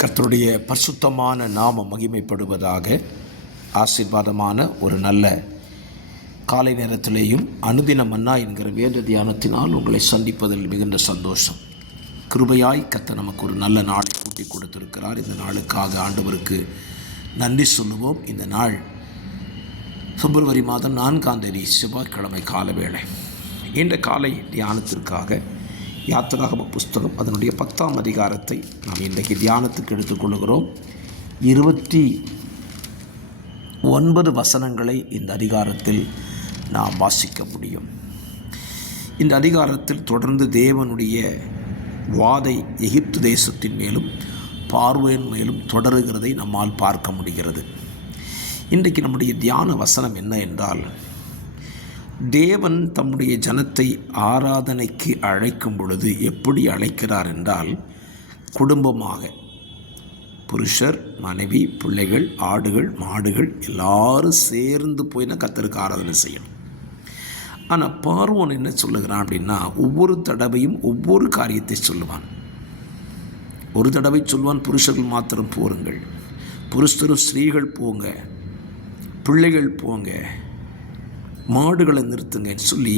கர்த்தருடைய பரிசுத்தமான நாமம் மகிமைப்படுவதாக. ஆசீர்வாதமான ஒரு நல்ல காலை நேரத்திலேயும் அனுதின மன்னா என்கிற வேத தியானத்தினால் உங்களை சந்திப்பதில் மிகுந்த சந்தோஷம். கிருபையாய் கர்த்தர் நமக்கு ஒரு நல்ல நாளை கூட்டி கொடுத்திருக்கிறார். இந்த நாளுக்காக ஆண்டவருக்கு நன்றி சொல்லுவோம். இந்த நாள் பிப்ரவரி மாதம் 4ஆம் தேதி செவ்வாய்க்கிழமை காலவேளை. இந்த காலை தியானத்திற்காக யாத்திராகம புஸ்தகம் அதனுடைய 10ஆம் அதிகாரத்தை நாம் இன்றைக்கு தியானத்துக்கு எடுத்துக்கொள்கிறோம். 29 வசனங்களை இந்த அதிகாரத்தில் நாம் வாசிக்க முடியும். இந்த அதிகாரத்தில் தொடர்ந்து தேவனுடைய வாதை எகிப்து தேசத்தின் மேலும் பார்வோன் மேலும் தொடருகிறதை நம்மால் பார்க்க முடிகிறது. இன்றைக்கு நம்முடைய தியான வசனம் என்ன என்றால், தேவன் தம்முடைய ஜனத்தை ஆராதனைக்கு அழைக்கும் பொழுது எப்படி அழைக்கிறார் என்றால், குடும்பமாக புருஷர், மனைவி, பிள்ளைகள், ஆடுகள், மாடுகள் எல்லாரும் சேர்ந்து போய் தான் கர்த்தருக்கு ஆராதனை செய்யணும். ஆனால் பார்வோன் என்ன சொல்லுகிறான் அப்படின்னா, ஒவ்வொரு தடவையும் ஒவ்வொரு காரியத்தை சொல்லுவான். ஒரு தடவை சொல்வான், புருஷர்கள் மாத்திரம் போருங்கள், புருஷரும் ஸ்திரீகள் போங்க, பிள்ளைகள் போங்க, மாடுகளை நிறுத்துங்கன்னு சொல்லி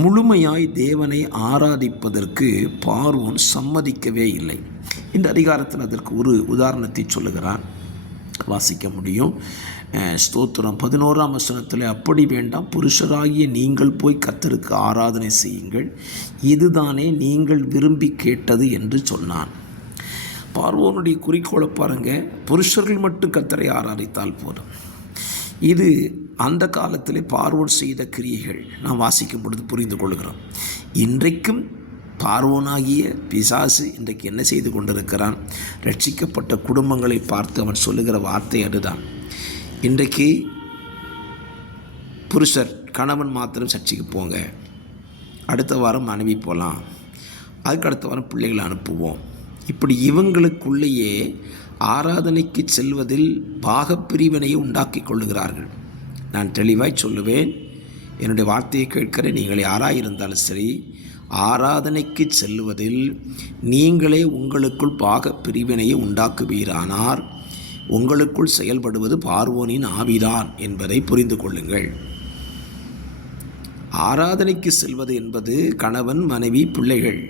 முழுமையாய் தேவனை ஆராதிப்பதற்கு பார்வோன் சம்மதிக்கவே இல்லை. இந்த அதிகாரத்தில் அதற்கு ஒரு உதாரணத்தை சொல்லுகிறான், வாசிக்க முடியும். ஸ்தோத்திரம் 11ஆம் வசனத்தில், அப்படி வேண்டாம், புருஷராகிய நீங்கள் போய் கர்த்தருக்கு ஆராதனை செய்யுங்கள், இதுதானே நீங்கள் விரும்பி கேட்டது என்று சொன்னான். பார்வோனுடைய குறிக்கோளை பாருங்கள், புருஷர்கள் மட்டும் கர்த்தரை ஆராதித்தால் போதும். இது அந்த காலத்திலே பார்வோன் செய்த கிரியைகள் நாம் வாசிக்கும் பொழுது புரிந்து கொள்கிறோம். இன்றைக்கும் பார்வோனாகிய பிசாசு இன்றைக்கு என்ன செய்து கொண்டிருக்கிறான்? ரட்சிக்கப்பட்ட குடும்பங்களை பார்த்து அவன் சொல்லுகிற வார்த்தை அதுதான். இன்றைக்கு புருஷர் கணவன் மாத்திரம் சர்ச்சைக்கு போங்க, அடுத்த வாரம் மனைவி போகலாம், அதுக்கு அடுத்த வாரம் பிள்ளைகளை அனுப்புவோம். இப்படி இவங்களுக்குள்ளேயே ஆராதனைக்கு செல்வதில் பாகப்பிரிவினையை உண்டாக்கி கொள்ளுகிறார்கள். நான் தெளிவாய் சொல்லுவேன், என்னுடைய வார்த்தையை கேட்கிற நீங்கள் யாராயிருந்தாலும் சரி, ஆராதனைக்கு செல்வதில் நீங்களே உங்களுக்குள் பாகப்பிரிவினையை உண்டாக்குவீரானார் உங்களுக்குள் செயல்படுவது பார்வோனின் ஆவிதான் என்பதை புரிந்து கொள்ளுங்கள். ஆராதனைக்கு செல்வது என்பது கணவன், மனைவி, பிள்ளைகள்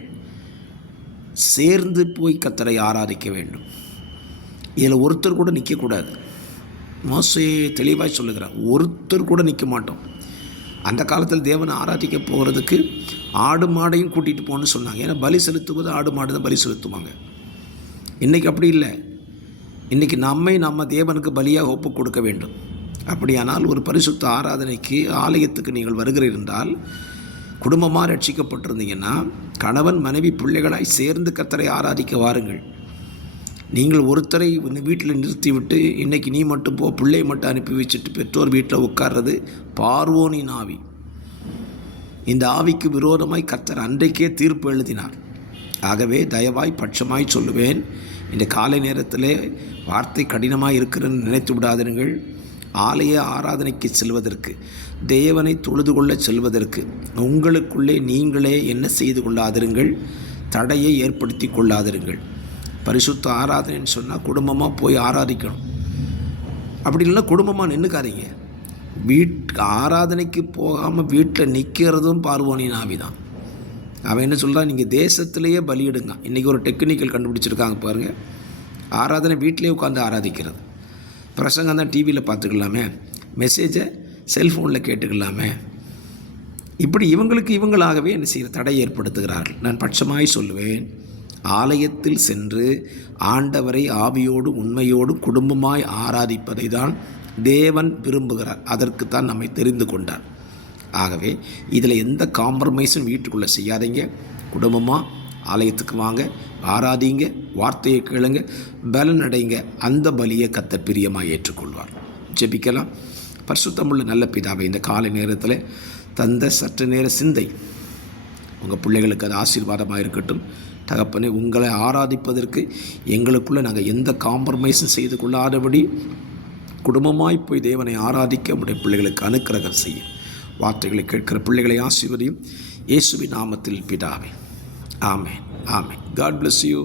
சேர்ந்து போய் கர்த்தரை ஆராதிக்க வேண்டும். இதில் ஒருத்தர் கூட நிற்கக்கூடாது. மோசே தெளிவாய் சொல்லுகிறார், ஒருத்தர் கூட நிற்க மாட்டோம். அந்த காலத்தில் தேவனை ஆராதிக்க போகிறதுக்கு ஆடு மாடையும் கூட்டிகிட்டு போகணுன்னு சொன்னாங்க. ஏன்னா பலி செலுத்துவது ஆடு மாடு தான் பலி செலுத்துவாங்க. இன்றைக்கி அப்படி இல்லை. இன்றைக்கி நம்ம தேவனுக்கு பலியாக ஒப்பு கொடுக்க வேண்டும். அப்படியானால் ஒரு பரிசுத்த ஆராதனைக்கு ஆலயத்துக்கு நீங்கள் வருகிறீர்கள் என்றால், குடும்பமாக ரட்சிக்கப்பட்டிருந்தீங்கன்னா கணவன், மனைவி, பிள்ளைகளாய் சேர்ந்து கர்த்தரை ஆராதிக்க வாருங்கள். நீங்கள் ஒருத்தரை வீட்டில் நிறுத்திவிட்டு இன்றைக்கி நீ மட்டும் போ, பிள்ளை மட்டும் அனுப்பி வச்சுட்டு பெற்றோர் வீட்டில் உட்கார்றது பார்வோனின் ஆவி. இந்த ஆவிக்கு விரோதமாய் கர்த்தர் அன்றைக்கே தீர்ப்பு எழுதினார். ஆகவே தயவாய் பட்சமாய் சொல்லுவேன், இந்த காலை நேரத்தில் வார்த்தை கடினமாக இருக்கிறன்னு நினைத்து விடாதீர்கள். ஆலய ஆராதனைக்கு செல்வதற்கு, தேவனை தொழுது கொள்ள செல்வதற்கு உங்களுக்குள்ளே நீங்களே என்ன செய்து கொள்ளாதிருங்கள், தடையை ஏற்படுத்தி கொள்ளாதிருங்கள். பரிசுத்த ஆராதனைன்னு சொன்னால் குடும்பமாக போய் ஆராதிக்கணும். அப்படி இல்லைன்னா குடும்பமாக நின்றுக்காதீங்க. ஆராதனைக்கு போகாமல் வீட்டில் நிற்கிறதும் பார்வோனின் ஆவி தான். அவன் என்ன சொல்கிறான், நீங்கள் தேசத்திலேயே பலியிடுங்க. இன்றைக்கி ஒரு டெக்னிக்கல் கண்டுபிடிச்சிருக்காங்க பாருங்கள். ஆராதனை வீட்டிலே உட்காந்து ஆராதிக்கிறது. பிரசங்கம் தான் டிவியில் பார்த்துக்கலாமே, மெசேஜை செல்ஃபோனில் கேட்டுக்கலாமே. இப்படி இவங்களாகவே என்ன செய்கிற தடை ஏற்படுத்துகிறார்கள். நான் பட்சமாய் சொல்லுவேன், ஆலயத்தில் சென்று ஆண்டவரை ஆவியோடு உண்மையோடு குடும்பமாய் ஆராதிப்பதை தான் தேவன் விரும்புகிறார். அதற்குத்தான் நம்மை தெரிந்து கொண்டார். ஆகவே இதில் எந்த காம்ப்ரமைஸும் வீட்டுக்குள்ளே செய்யாதீங்க. குடும்பமாக ஆலயத்துக்கு வாங்க, ஆராதிங்க, வார்த்தையை கேளுங்க, பலன் அடைங்க. அந்த பலியை கர்த்தர் பிரியமாக ஏற்றுக்கொள்வார். ஜெபிக்கலாம். பரிசுத்தமுள்ள நல்ல பிதாவை, இந்த காலை நேரத்தில் தந்த சற்று நேர சிந்தை உங்கள் பிள்ளைகளுக்கு அது ஆசீர்வாதமாக இருக்கட்டும். தகப்பனே, உங்களை ஆராதிப்பதற்கு எங்களுக்குள்ளே நாங்கள் எந்த காம்ப்ரமைஸும் செய்து கொள்ளாதபடி குடும்பமாய் போய் தேவனை ஆராதிக்க உடைய பிள்ளைகளுக்கு அனுக்கிரகம் செய்யும். வார்த்தைகளை கேட்கிற பிள்ளைகளை ஆசீர்வதியும். இயேசுவின் நாமத்தில் பிதாவே. ஆமென். ஆமென். God bless you.